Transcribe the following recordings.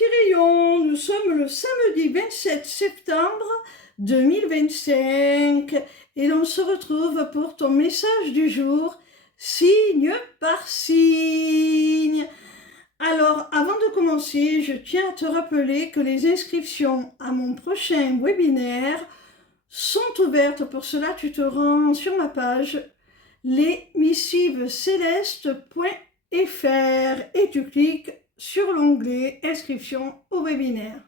petit rayon, nous sommes le samedi 27 septembre 2025 et l'on se retrouve pour ton message du jour, signe par signe. Alors, avant de commencer, je tiens à te rappeler que les inscriptions à mon prochain webinaire sont ouvertes. Pour cela, tu te rends sur ma page lesmissivescélestes.fr et tu cliques sur l'onglet inscription au webinaire.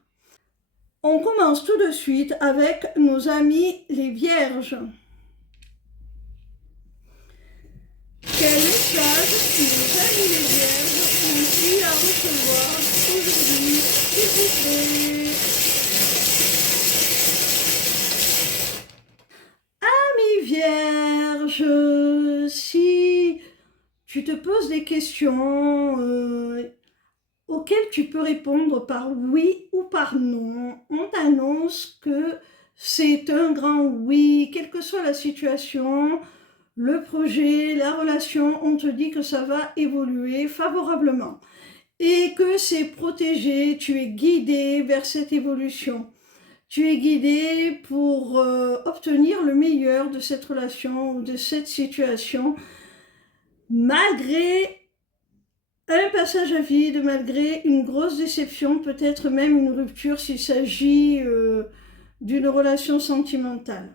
On commence tout de suite avec nos amis les vierges. Quel message nos amis les vierges ont-ils à recevoir aujourd'hui, s'il vous plaît? Amis vierges, si tu te poses des questions auxquelles tu peux répondre par oui ou par non, on t'annonce que c'est un grand oui, quelle que soit la situation, le projet, la relation, on te dit que ça va évoluer favorablement et que c'est protégé, tu es guidé vers cette évolution. Tu es guidé pour obtenir le meilleur de cette relation ou de cette situation, malgré un passage à vide, malgré une grosse déception, peut-être même une rupture s'il s'agit d'une relation sentimentale.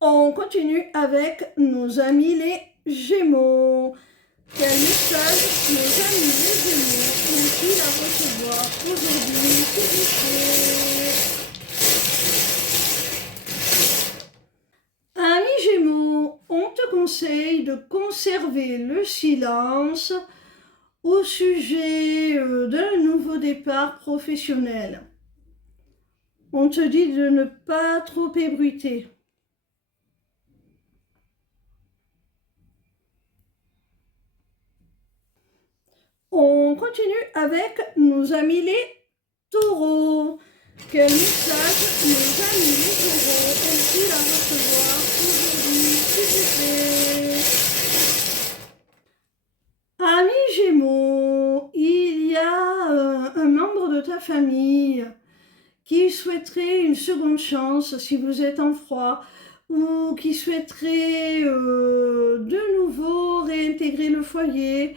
On continue avec nos amis les Gémeaux. Quel message nos amis les Gémeaux ont-ils à recevoir aujourd'hui, s'il vous plaît? Amis Gémeaux, on te conseille de conserver le silence au sujet d'un nouveau départ professionnel. On te dit de ne pas trop ébruiter. On continue avec nos amis les taureaux. Quel message nos amis les taureaux ont-ils à recevoir aujourd'hui, s'il vous plaît? Amis Gémeaux, il y a un membre de ta famille qui souhaiterait une seconde chance si vous êtes en froid ou qui souhaiterait de nouveau réintégrer le foyer.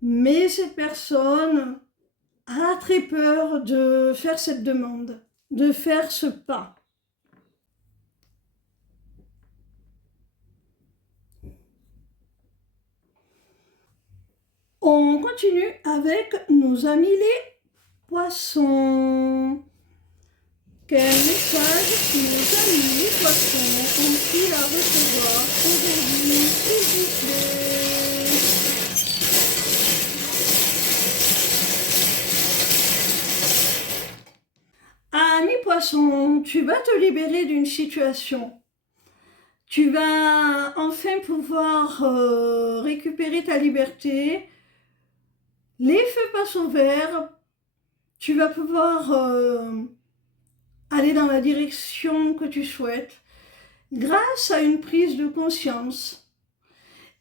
Mais cette personne a très peur de faire cette demande, de faire ce pas. On continue avec nos amis les poissons. Quel message nos amis les poissons ont-ils à recevoir aujourd'hui, s'il vous plaît? Ami poisson, tu vas te libérer d'une situation. Tu vas enfin pouvoir récupérer ta liberté. Les feux passent au vert. Tu vas pouvoir aller dans la direction que tu souhaites grâce à une prise de conscience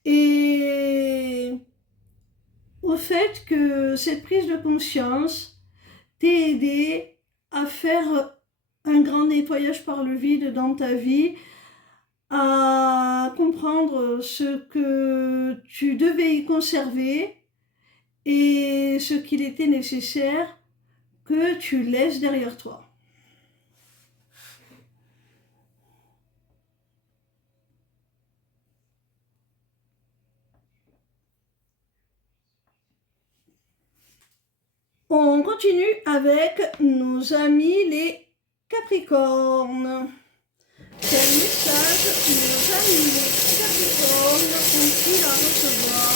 et au fait que cette prise de conscience t'ait aidé à faire un grand nettoyage par le vide dans ta vie, à comprendre ce que tu devais y conserver et ce qu'il était nécessaire que tu laisses derrière toi. On continue avec nos amis les Capricornes. Quel message nos amis les Capricornes ont-ils à recevoir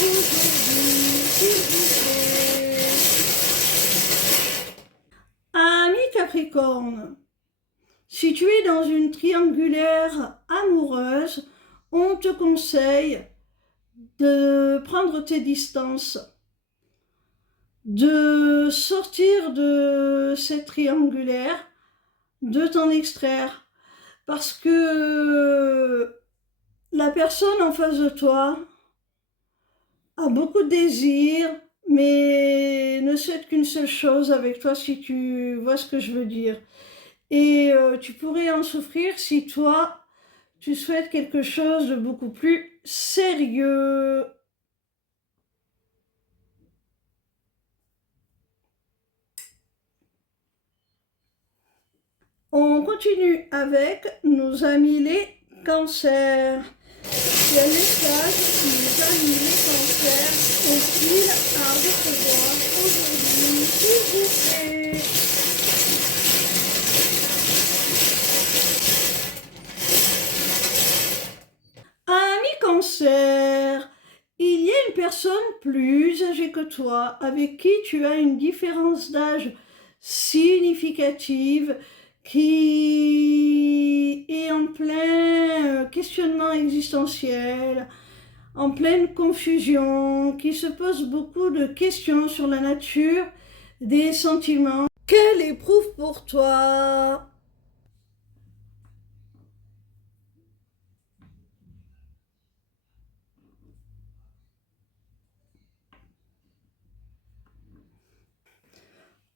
aujourd'hui, s'il vous plaît? Amis Capricorne, si tu es dans une triangulaire amoureuse, on te conseille de prendre tes distances. de sortir de cette triangulaire, de t'en extraire. Parce que la personne en face de toi a beaucoup de désirs, mais ne souhaite qu'une seule chose avec toi, si tu vois ce que je veux dire. Et tu pourrais en souffrir si toi, tu souhaites quelque chose de beaucoup plus sérieux. On continue avec nos amis les cancers. Quel message nos amis les cancers ont-ils à recevoir aujourd'hui, s'il vous plaît? Ami cancer, il y a une personne plus âgée que toi avec qui tu as une différence d'âge significative, qui est en plein questionnement existentiel, en pleine confusion, qui se pose beaucoup de questions sur la nature des sentiments qu'elle éprouve pour toi.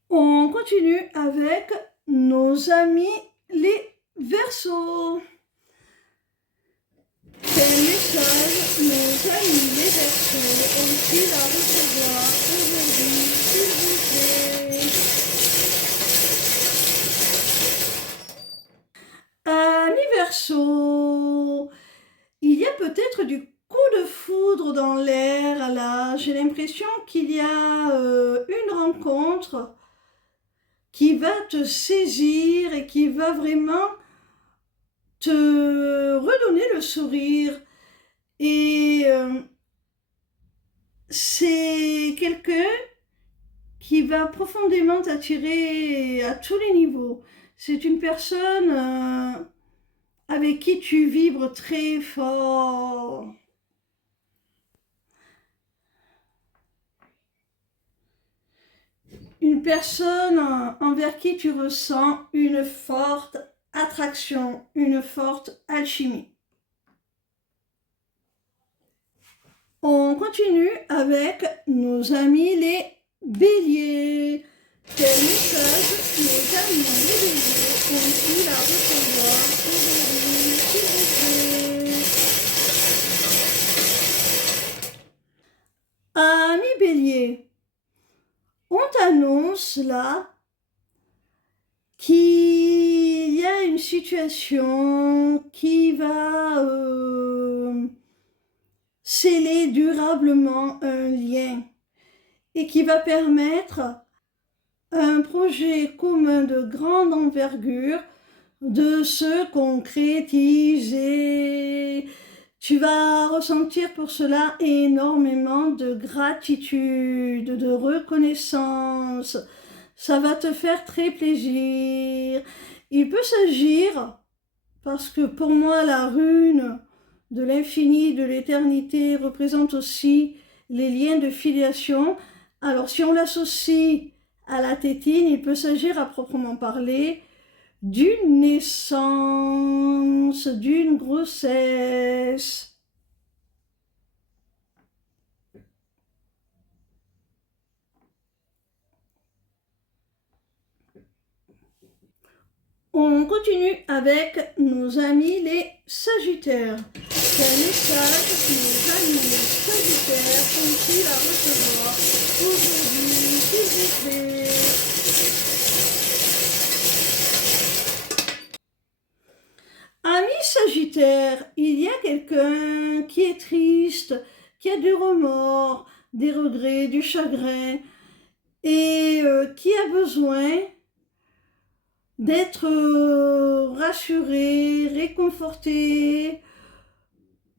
On continue avec nos amis les Verseaux. Quel message nos amis les Verseaux ont-ils à recevoir aujourd'hui, s'il vous plaît? Amis Verseaux, il y a peut-être du coup de foudre dans l'air là. J'ai l'impression qu'il y a une rencontre qui va te saisir et qui va vraiment te redonner le sourire. Et c'est quelqu'un qui va profondément t'attirer à tous les niveaux. C'est une personne avec qui tu vibres très fort. Une personne envers qui tu ressens une forte attraction, une forte alchimie. On continue avec nos amis les Béliers. Quel message nos amis les Béliers ont-ils à recevoir aujourd'hui, s'il vous plaît? Amis Béliers, on t'annonce là qu'il y a une situation qui va sceller durablement un lien et qui va permettre un projet commun de grande envergure de se concrétiser. Tu vas ressentir pour cela énormément de gratitude, de reconnaissance. Ça va te faire très plaisir. Il peut s'agir, parce que pour moi la rune de l'infini, de l'éternité représente aussi les liens de filiation. Alors si on l'associe à la tétine, il peut s'agir à proprement parler d'une naissance, d'une grossesse. On continue avec nos amis les Sagittaires. Quel message nos amis les Sagittaires ont-ils à recevoir aujourd'hui, s'il vous plaît? Amis Sagittaires, il y a quelqu'un qui est triste, qui a du remords, des regrets, du chagrin, et qui a besoin d'être rassuré, réconforté,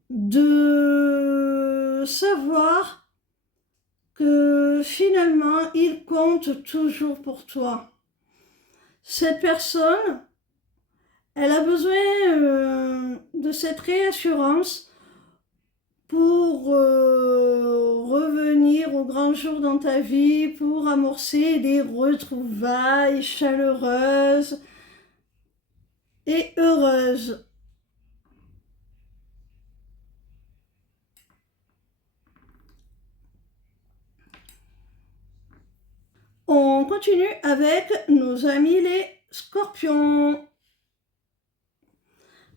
de savoir que finalement il compte toujours pour toi. Cette personne, elle a besoin de cette réassurance pour revenir au grand jour dans ta vie, pour amorcer des retrouvailles chaleureuses et heureuses. On continue avec nos amis les scorpions.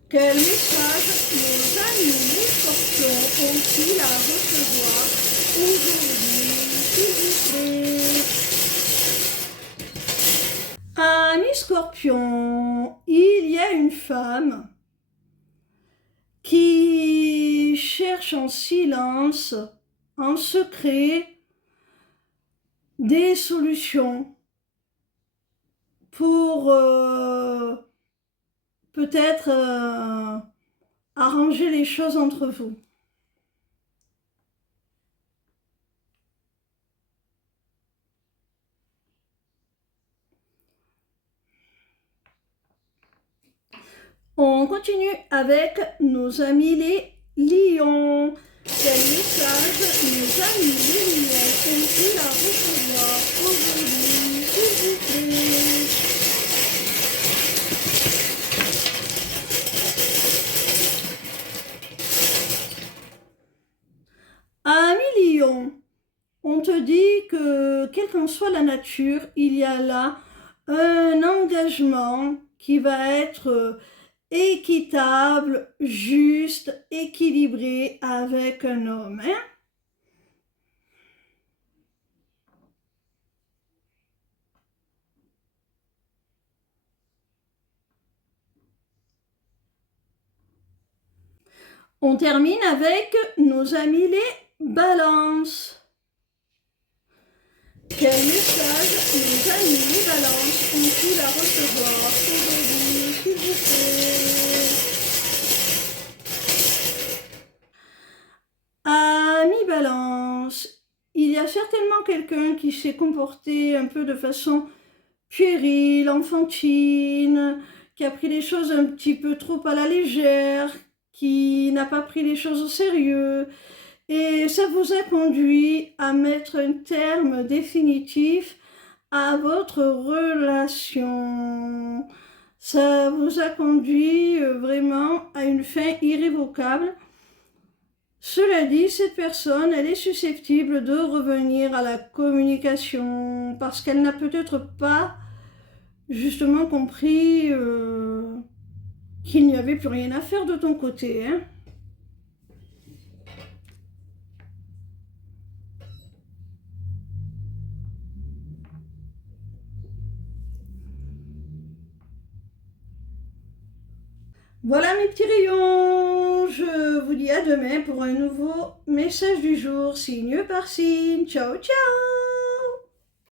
Quel message nos amis les scorpions ont-ils à recevoir aujourd'hui, s'il vous plaît? Amis scorpions, il y a une femme qui cherche en silence, en secret, des solutions pour peut-être arranger les choses entre vous. On continue avec nos amis les lions. Quel message nos amis les lions ont-ils à recevoir aujourd'hui, s'il vous plaît? Amis lions, on te dit que quelle qu'en soit la nature, il y a là un engagement qui va être équitable, juste, équilibré avec un homme. Hein? On termine avec nos amis les balances. Quel message nos amis les balances ont-ils à recevoir aujourd'hui, s'il vous plaît? Amis balance, il y a certainement quelqu'un qui s'est comporté un peu de façon puérile, enfantine, qui a pris les choses un petit peu trop à la légère, qui n'a pas pris les choses au sérieux. Et ça vous a conduit à mettre un terme définitif à votre relation. Ça vous a conduit vraiment à une fin irrévocable. Cela dit, cette personne, elle est susceptible de revenir à la communication parce qu'elle n'a peut-être pas justement compris qu'il n'y avait plus rien à faire de ton côté. Hein. Voilà mes petits rayons, je vous dis à demain pour un nouveau message du jour, signe par signe. Ciao, ciao!